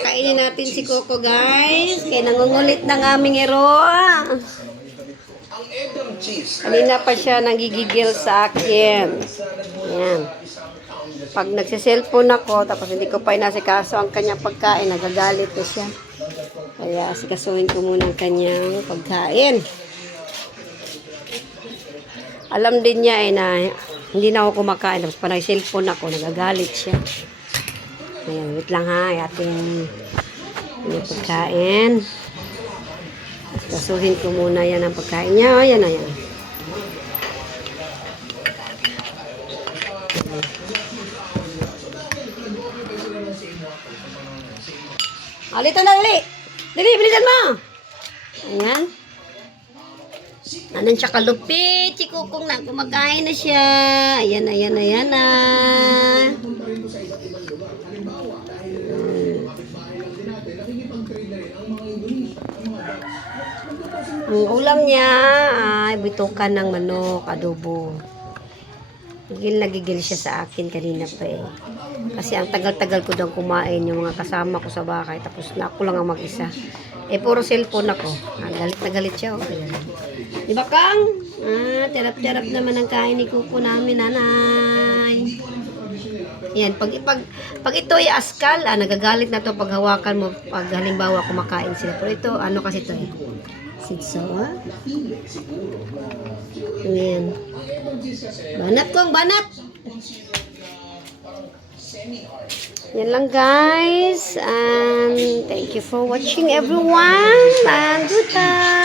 pakainin natin si Coco, guys. Kaya nangungulit ng aming ero. Kanina pa siya nanggigigil sa akin. Ayan. Pag nagsiselfone ako, tapos hindi ko pa inasikaso ang kanyang pagkain, nagagalit na siya. Kaya asikasuhin ko muna ang kanyang pagkain. Alam din niya na hindi na ako kumakain. Tapos pa nag-cellphone ako, nagagalit siya. Ayan, wait lang ha. Ating pagkain. Kasuhin ko muna yan ang pagkain niya. Ayan, ayan. Alito na, dali. Dali, bilisan mo. Ayan. Nanan siya kalupit. Si Kukong na kumakain na siya. Ayan, ayan, ayan na. Ang ulam niya ay bitukan ng manok, adobo. Nagigil siya sa akin kanina pa eh. Kasi ang tagal-tagal ko daw kumain yung mga kasama ko sa bahay. Tapos na ako lang ang mag-isa. Eh, puro cellphone ako. Galit na galit siya. Oh. Diba, Kang? Terap-terap naman ang kain ni Kuko namin, nanay. Yan, pag ito ay askal, nagagalit na to pag hawakan mo, pag halimbawa kumakain sila. Pero ito, ano kasi ito eh? Sitsawa. Ayan. Banat kong, banat! Yan lang guys. And thank you for watching everyone. And goodbye.